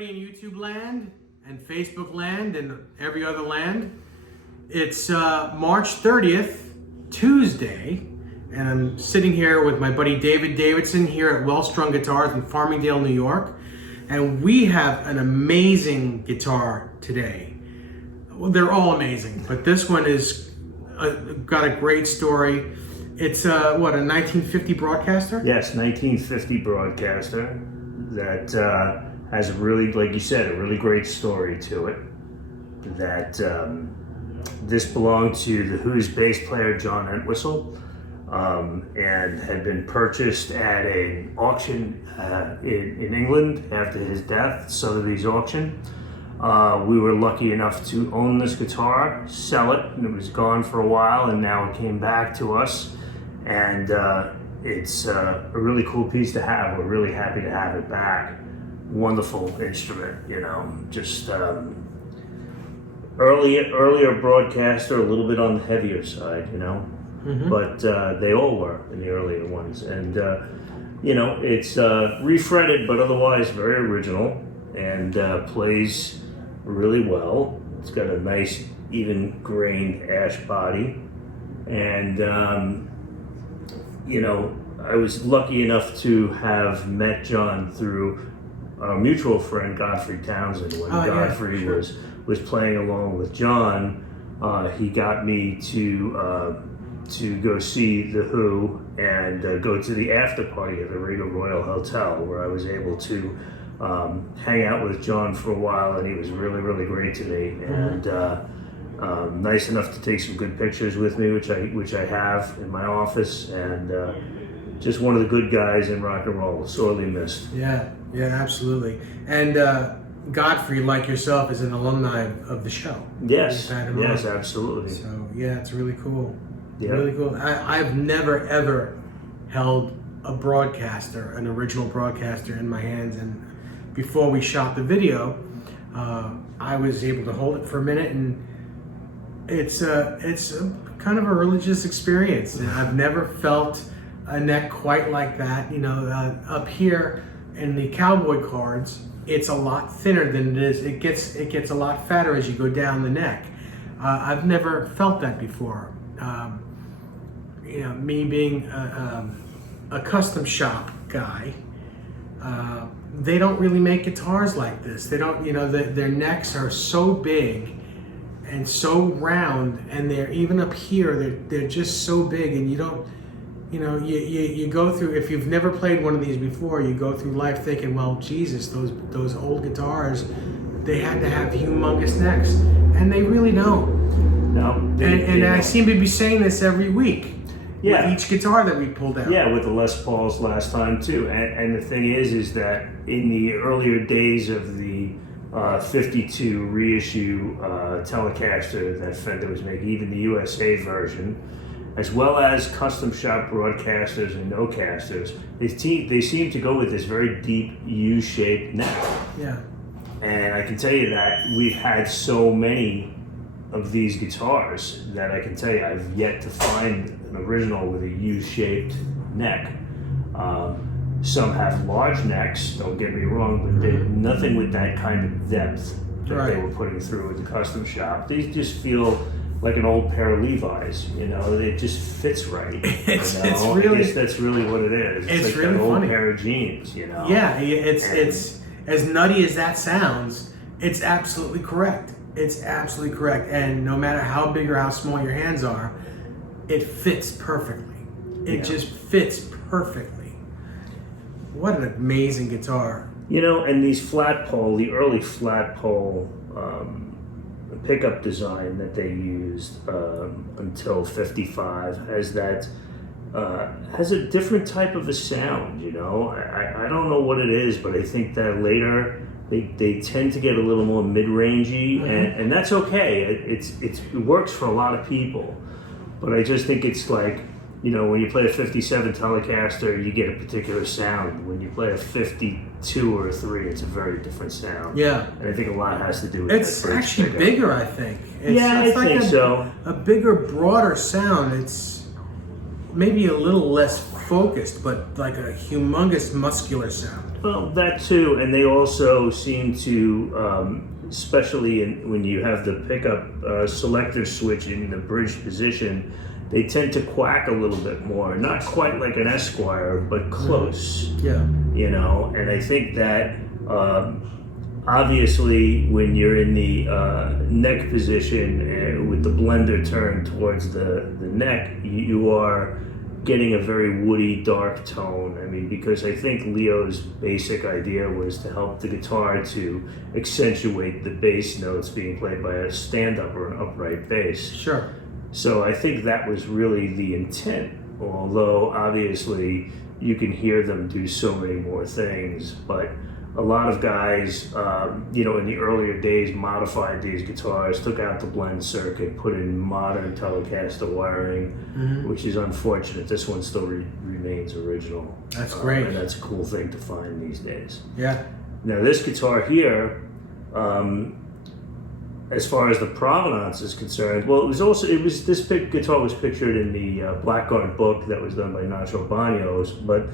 everybody in YouTube land and Facebook land and every other land. It's March 30th, Tuesday, and I'm sitting here with my buddy David Davidson here at Strung Guitars in Farmingdale, New York. And we have an amazing guitar today. Well, they're all amazing, but this one is got a great story. It's what, a 1950 Broadcaster? Yes, 1950 Broadcaster that has a really, like you said, a really great story to it. That this belonged to the Who's bass player John Entwistle, and had been purchased at an auction in England after his death, Sotheby's auction. We were lucky enough to own this guitar, sell it, and it was gone for a while, and now it came back to us. And it's a really cool piece to have. We're really happy to have it back. Wonderful instrument, you know, just earlier Broadcaster, a little bit on the heavier side, you know, but they all were in the earlier ones. And, you know, it's refretted, but otherwise very original, and plays really well. It's got a nice, even grained ash body. And, you know, I was lucky enough to have met John through our mutual friend Godfrey Townsend. When Godfrey was playing along with John, he got me to go see The Who and go to the after party at the Regal Royal Hotel, where I was able to hang out with John for a while, and he was really, really great to me. And nice enough to take some good pictures with me, which I have in my office, and just one of the good guys in rock and roll, sorely missed. Yeah, absolutely. And Godfrey, like yourself, is an alumni of the show. Yes, yes, absolutely. So yeah, it's really cool. Yeah. Really cool. I've never ever held a Broadcaster, an original Broadcaster, in my hands, and before we shot the video, I was able to hold it for a minute, and it's kind of a religious experience. And I've never felt a neck quite like that. You know, up here in the cowboy cards, it's a lot thinner than it is. It gets a lot fatter as you go down the neck. I've never felt that before. You know, me being a custom shop guy, they don't really make guitars like this. They don't, you know, their necks are so big and so round, and they're even up here, they're just so big, and you don't, you know, you go through, if you've never played one of these before, you go through life thinking, well, Jesus, those old guitars, they had to have humongous necks, and they really don't. No. And I seem to be saying this every week. Yeah. With each guitar that we pulled out. Yeah, with the Les Pauls last time too. And the thing is that in the earlier days of the 52 reissue Telecaster that Fender was making, even the USA version, as well as custom shop Broadcasters and no-casters, they seem to go with this very deep U-shaped neck. Yeah. And I can tell you that we've had so many of these guitars that I can tell you I've yet to find an original with a U-shaped neck. Some have large necks, don't get me wrong, but nothing with that kind of depth that they were putting through with the custom shop. They just feel like an old pair of Levi's, you know, it just fits right. It's really, I guess that's really what it is. It's like really an old funny. pair of jeans, you know. Yeah, it's as nutty as that sounds, it's absolutely correct. It's absolutely correct. And no matter how big or how small your hands are, it fits perfectly. It just fits perfectly. What an amazing guitar. You know, and these flat pole, the early flat pole pickup design that they used until 55 has a different type of a sound, you know. I don't know what it is, but I think that later they tend to get a little more mid-rangey, and that's okay. It works for a lot of people, but I just think it's like, you know, when you play a 57 Telecaster, you get a particular sound. When you play a 52 or a 3, it's a very different sound. Yeah. And I think a lot has to do with it's actually bigger, I think. I think so. A bigger, broader sound. It's maybe a little less focused, but like a humongous muscular sound. Well, that too, and they also seem to, especially when you have the pickup selector switch in the bridge position, they tend to quack a little bit more. Not quite like an Esquire, but close. Yeah. You know, and I think that obviously when you're in the neck position with the blender turned towards the neck, you are getting a very woody, dark tone. I mean, because I think Leo's basic idea was to help the guitar to accentuate the bass notes being played by a stand-up or an upright bass. Sure. So I think that was really the intent, although obviously you can hear them do so many more things. But a lot of guys, you know, in the earlier days modified these guitars, took out the blend circuit, put in modern Telecaster wiring, which is unfortunate. This one still remains original. That's great. And that's a cool thing to find these days. Yeah. Now this guitar here, as far as the provenance is concerned, well, this big guitar was pictured in the Blackguard book that was done by Nacho Banos, but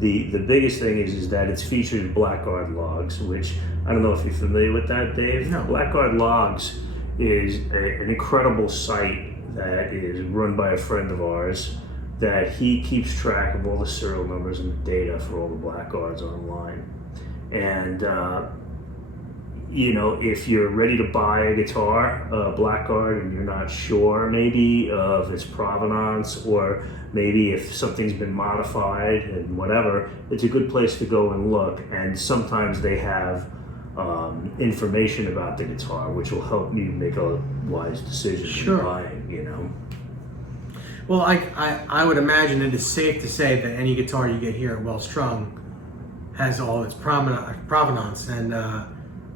the biggest thing is that it's featured in Blackguard logs, which I don't know if you're familiar with that, Dave. No. Blackguard logs is an incredible site that is run by a friend of ours, that he keeps track of all the serial numbers and data for all the Blackguards online. And you know, if you're ready to buy a guitar, Blackguard, and you're not sure maybe of its provenance, or maybe if something's been modified and whatever, it's a good place to go and look. And sometimes they have information about the guitar, which will help you make a wise decision when buying, you know. Well, I would imagine it is safe to say that any guitar you get here at Well Strung has all its provenance, and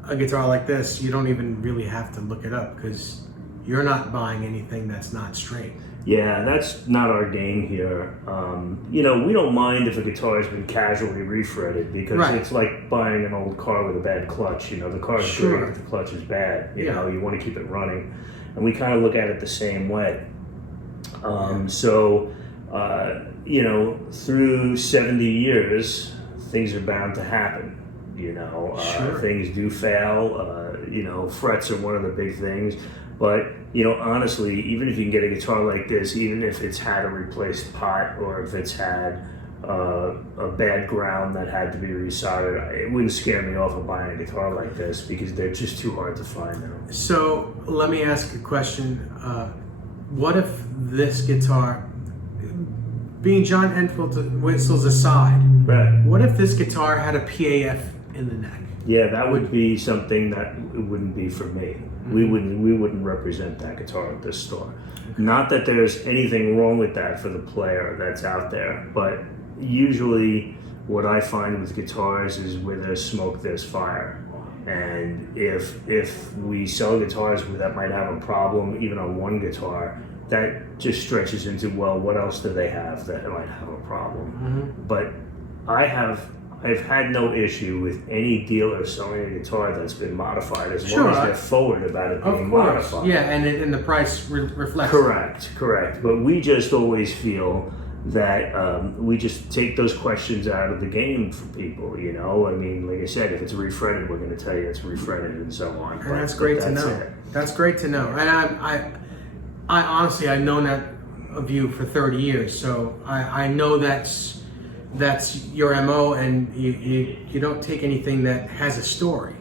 a guitar like this, you don't even really have to look it up, because you're not buying anything that's not straight. Yeah, that's not our game here. You know, we don't mind if a guitar has been casually refretted, because it's like buying an old car with a bad clutch. You know, the car's great if the clutch is bad. You know, you want to keep it running. And we kind of look at it the same way. So, you know, through 70 years, things are bound to happen. You know, things do fail. You know, frets are one of the big things. But, you know, honestly, even if you can get a guitar like this, even if it's had a replaced pot, or if it's had a bad ground that had to be resoldered, it wouldn't scare me off of buying a guitar like this, because they're just too hard to find now. So let me ask a question. What if this guitar, being John Entwistle's aside, what if this guitar had a PAF in the neck? Yeah, that would be something that it wouldn't be for me. We wouldn't represent that guitar at this store. Not that there's anything wrong with that for the player that's out there, but usually what I find with guitars is where there's smoke, there's fire. And if we sell guitars that might have a problem, even on one guitar, that just stretches into, well, what else do they have that might have a problem? But I've had no issue with any dealer selling a guitar that's been modified, as long as they're forward about it being modified. Yeah, and the price reflects. Correct. But we just always feel that we just take those questions out of the game for people, you know? I mean, like I said, if it's refretted, we're going to tell you it's refretted and so on. And that's great to know. That's great to know. And I honestly, I've known that of you for 30 years, so I know that's your MO, and you don't take anything that has a story.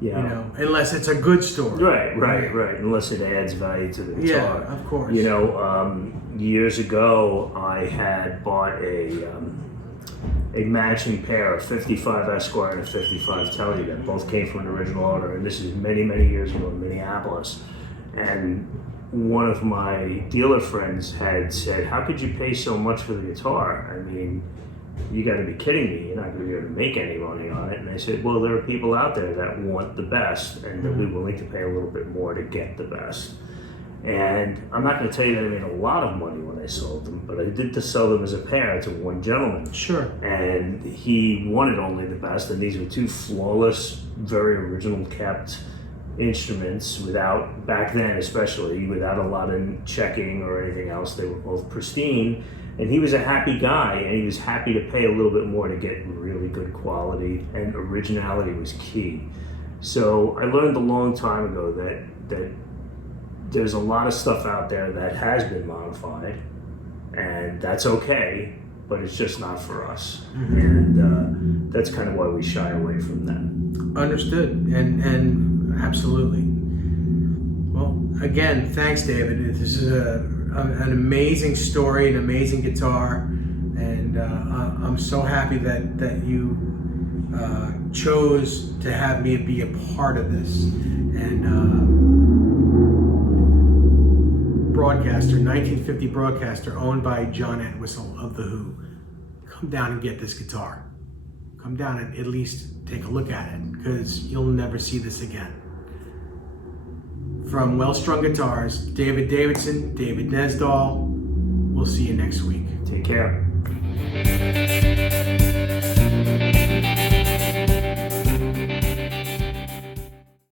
Yeah. You know, unless it's a good story. Right. Unless it adds value to the guitar. Yeah, of course. You know, years ago, I had bought a matching pair of 55 Esquire and a 55 Tele that both came from an original owner, and this is many, many years ago in Minneapolis. And one of my dealer friends had said, "How could you pay so much for the guitar? I mean, you got to be kidding me. You're not going to be able to make any money on it." And I said, well, there are people out there that want the best, and they'll be willing to pay a little bit more to get the best. And I'm not going to tell you that I made a lot of money when I sold them, but I did to sell them as a pair to one gentleman. Sure. And he wanted only the best, and these were two flawless, very original kept instruments, without, back then especially, without a lot of checking or anything else. They were both pristine. And he was a happy guy, and he was happy to pay a little bit more to get really good quality, and originality was key. So I learned a long time ago that there's a lot of stuff out there that has been modified, and that's okay, but it's just not for us. And that's kind of why we shy away from that. Understood, and absolutely. Well, again, thanks, David. This is an amazing story, an amazing guitar, and I'm so happy that you chose to have me be a part of this. And broadcaster, 1950 broadcaster, owned by John Entwistle of The Who. Come down and get this guitar. Come down and at least take a look at it, because you'll never see this again. From Well Strung Guitars, David Davidson, David NEZSEZ. We'll see you next week. Take care.